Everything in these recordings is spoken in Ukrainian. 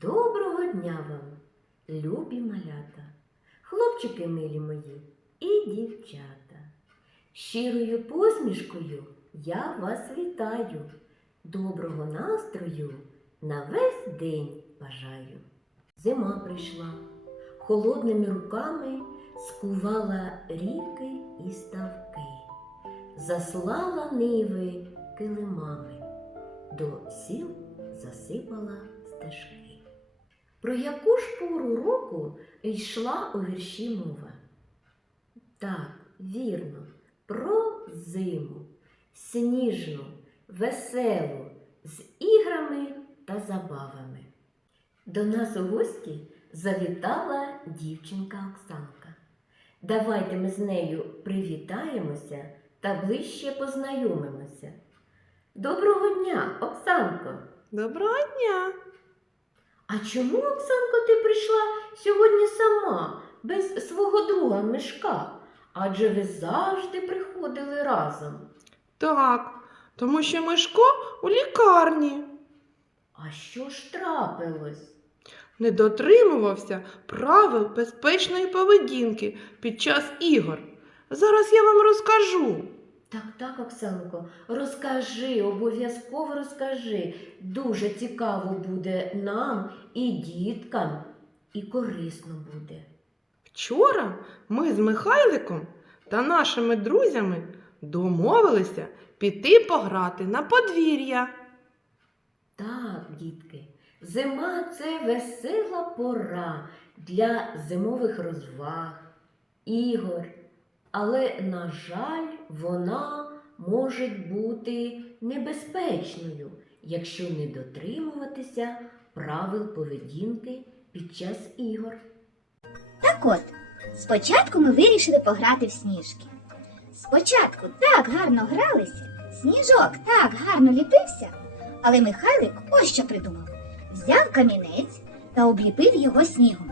Доброго дня вам, любі малята, хлопчики милі мої і дівчата. Щирою посмішкою я вас вітаю, доброго настрою на весь день бажаю. Зима прийшла, холодними руками скувала ріки і ставки, заслала ниви килимами, до сіл засипала стежки. Про яку ж пору року йшла у вірші мова? Так, вірно, про зиму, сніжну, веселу, з іграми та забавами. До нас у гості завітала дівчинка Оксанка. Давайте ми з нею привітаємося та ближче познайомимося. Доброго дня, Оксанко! Доброго дня! А чому, Оксанко, ти прийшла сьогодні сама, без свого друга Мишка? Адже ви завжди приходили разом. Так, тому що Мишко у лікарні А що ж трапилось? не дотримувався правил безпечної поведінки під час ігор. Зараз я вам розкажу. Так, так, Оксанко, розкажи, обов'язково розкажи. Дуже цікаво буде нам і діткам, і корисно буде. Вчора ми з Михайликом та нашими друзями домовилися піти пограти на подвір'я. Так, дітки, зима це весела пора для зимових розваг, ігор. Але, на жаль, вона може бути небезпечною, якщо не дотримуватися правил поведінки під час ігор. Так от, спочатку ми вирішили пограти в сніжки. Спочатку так гарно гралися, сніжок так гарно ліпився, але Михайлик ось що придумав. Взяв камінець та обліпив його снігом.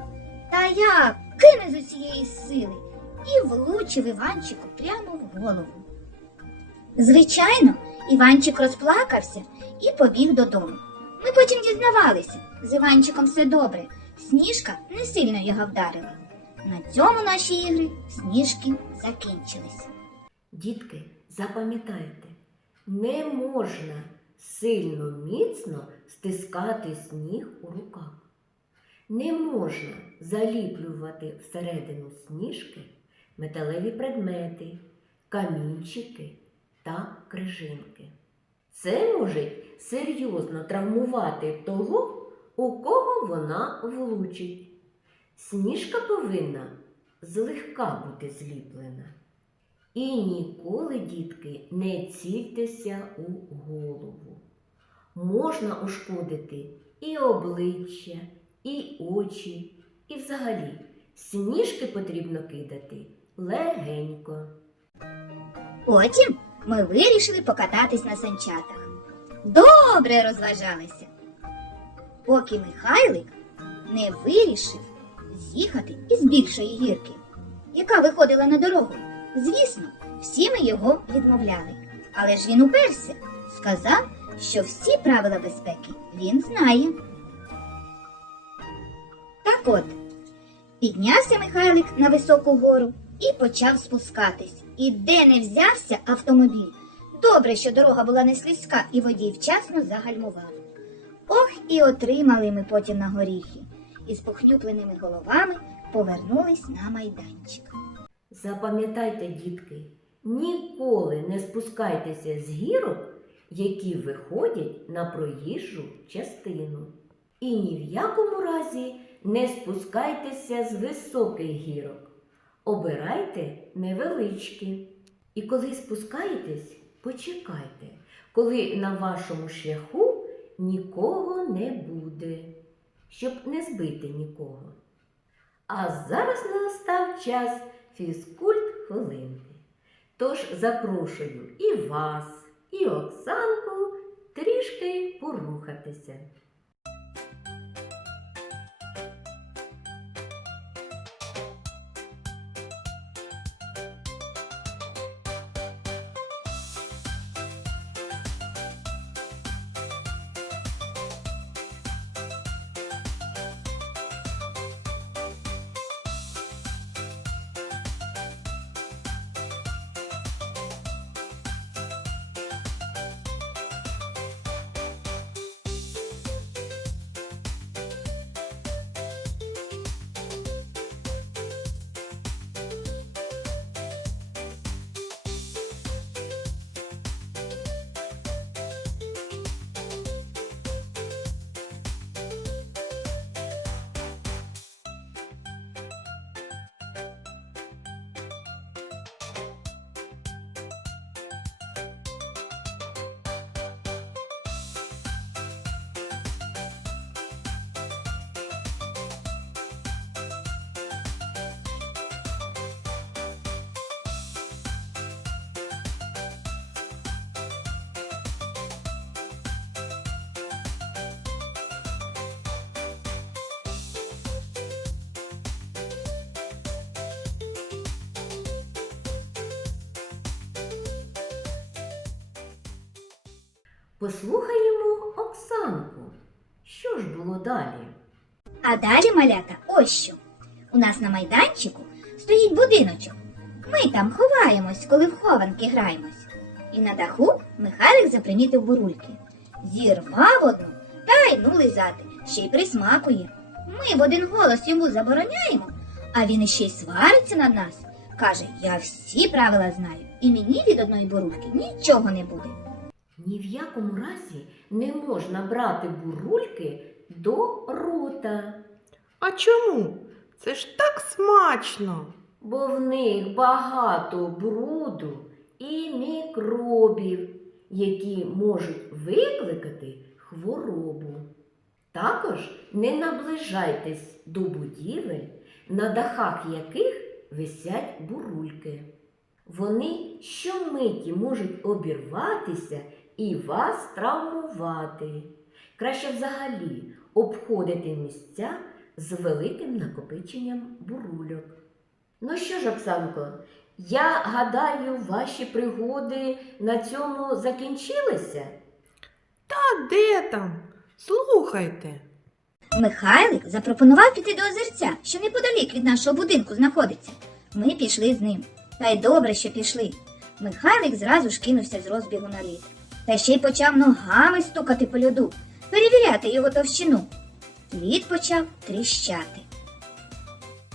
Та як кине з усієї сили і влучив Іванчику прямо в голову. Звичайно, Іванчик розплакався і побіг додому. Ми потім дізнавалися, з Іванчиком все добре, сніжка не сильно його вдарила. На цьому наші ігри сніжки закінчились. Дітки, запам'ятайте, не можна сильно міцно стискати сніг у руках. Не можна заліплювати всередину сніжки металеві предмети, камінчики та крижинки. Це може серйозно травмувати того, у кого вона влучить. Сніжка повинна злегка бути зліплена. І ніколи, дітки, не цільтеся у голову. Можна ушкодити і обличчя, і очі, і взагалі сніжки потрібно кидати легенько. Потім ми вирішили покататись на санчатах. Добре розважалися. Поки Михайлик не вирішив з'їхати із більшої гірки, яка виходила на дорогу. Звісно, всі ми його відмовляли. Але ж він уперся, сказав, що всі правила безпеки він знає. Так от, піднявся Михайлик на високу гору і почав спускатись. І де не взявся автомобіль. Добре, що дорога була не слизька, і водій вчасно загальмував. Ох, і отримали ми потім на горіхи, і з похнюпленими головами повернулись на майданчик. Запам'ятайте, дітки, ніколи не спускайтеся з гірок, які виходять на проїжджу частину. І ні в якому разі не спускайтеся з високих гірок. Обирайте невеличкі. І коли спускаєтесь, почекайте, коли на вашому шляху нікого не буде, щоб не збити нікого. А зараз настав час фізкульт хвилинки. Тож запрошую і вас, і Оксанку трішки порухатися. Послухаємо Оксанку. Що ж було далі? А далі, малята, ось що. У нас на майданчику стоїть будиночок. Ми там ховаємось, коли в хованки граємось. І на даху Михайлик запримітив бурульки. Зірвав одну та й ну лизати, ще й присмакує. Ми в один голос йому забороняємо, а він іще й свариться над нас. Каже, я всі правила знаю, і мені від одної бурульки нічого не буде. Ні в якому разі не можна брати бурульки до рота, А чому? Це ж так смачно. бо в них багато бруду і мікробів, які можуть викликати хворобу. Також не наближайтесь до будівель, на дахах яких висять бурульки. Вони щомиті можуть обірватися і вас травмувати. Краще взагалі обходити місця з великим накопиченням бурульок. Ну що ж, Оксанко, я гадаю, ваші пригоди на цьому закінчилися. А де там? Слухайте. Михайлик запропонував піти до озерця, що неподалік від нашого будинку знаходиться. Ми пішли з ним. Та й добре, що пішли. Михайлик зразу ж кинувся з розбігу на лід. Та ще й почав ногами стукати по льоду, перевіряти його товщину. Лід почав тріщати.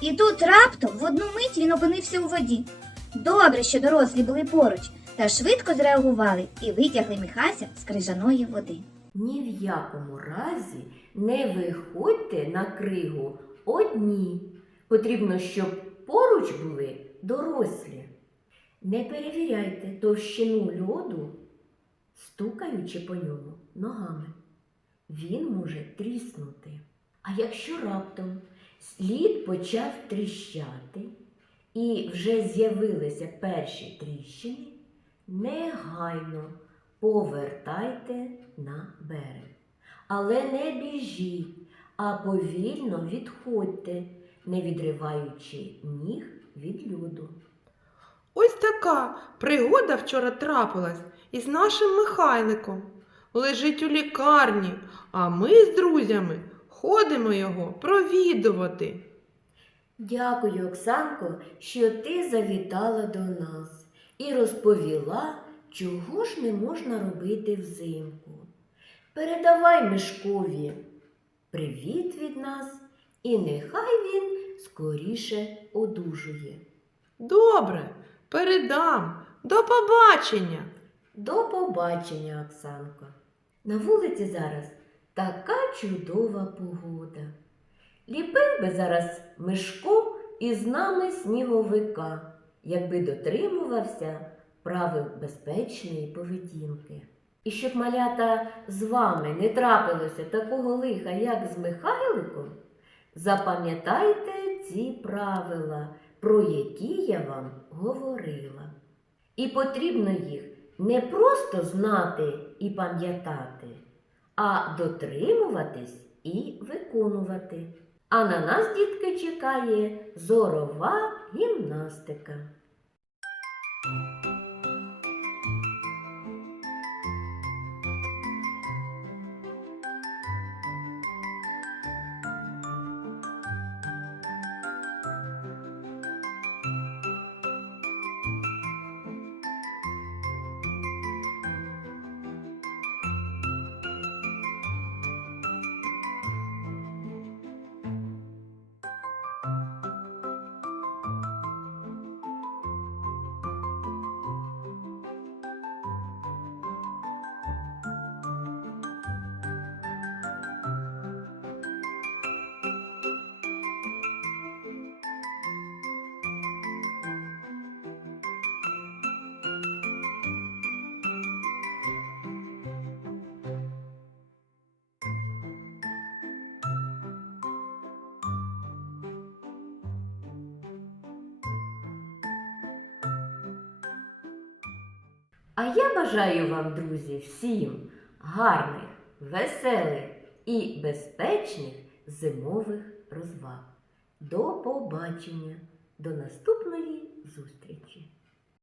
І тут раптом в одну мить він опинився у воді. Добре, що дорослі були поруч, та швидко зреагували і витягли Михася з крижаної води. Ні в якому разі не виходьте на кригу одні. Потрібно, щоб поруч були дорослі. Не перевіряйте товщину льоду, стукаючи по ньому ногами. Він може тріснути. А якщо раптом слід почав тріщати і вже з'явилися перші тріщини, негайно повертайте на берег. Але не біжіть, а повільно відходьте, не відриваючи ніг від льоду. Ось така пригода вчора трапилась із нашим Михайликом. Лежить у лікарні, а ми з друзями ходимо його провідувати. Дякую, Оксанко, що ти завітала до нас і розповіла, чого ж не можна робити взимку. Передавай Мишкові привіт від нас, і нехай він скоріше одужує. Добре, передам. До побачення. До побачення, Оксанко. На вулиці зараз така чудова погода. Ліпив би зараз Мишко із нами сніговика, якби дотримувався правил безпечної поведінки. І щоб малята з вами не трапилося такого лиха, як з Михайликом, запам'ятайте ці правила, про які я вам говорила. І потрібно їх не просто знати і пам'ятати, а дотримуватись і виконувати. А на нас, дітки, чекає зорова гімнастика. А я бажаю вам, друзі, всім гарних, веселих і безпечних зимових розваг. До побачення, до наступної зустрічі!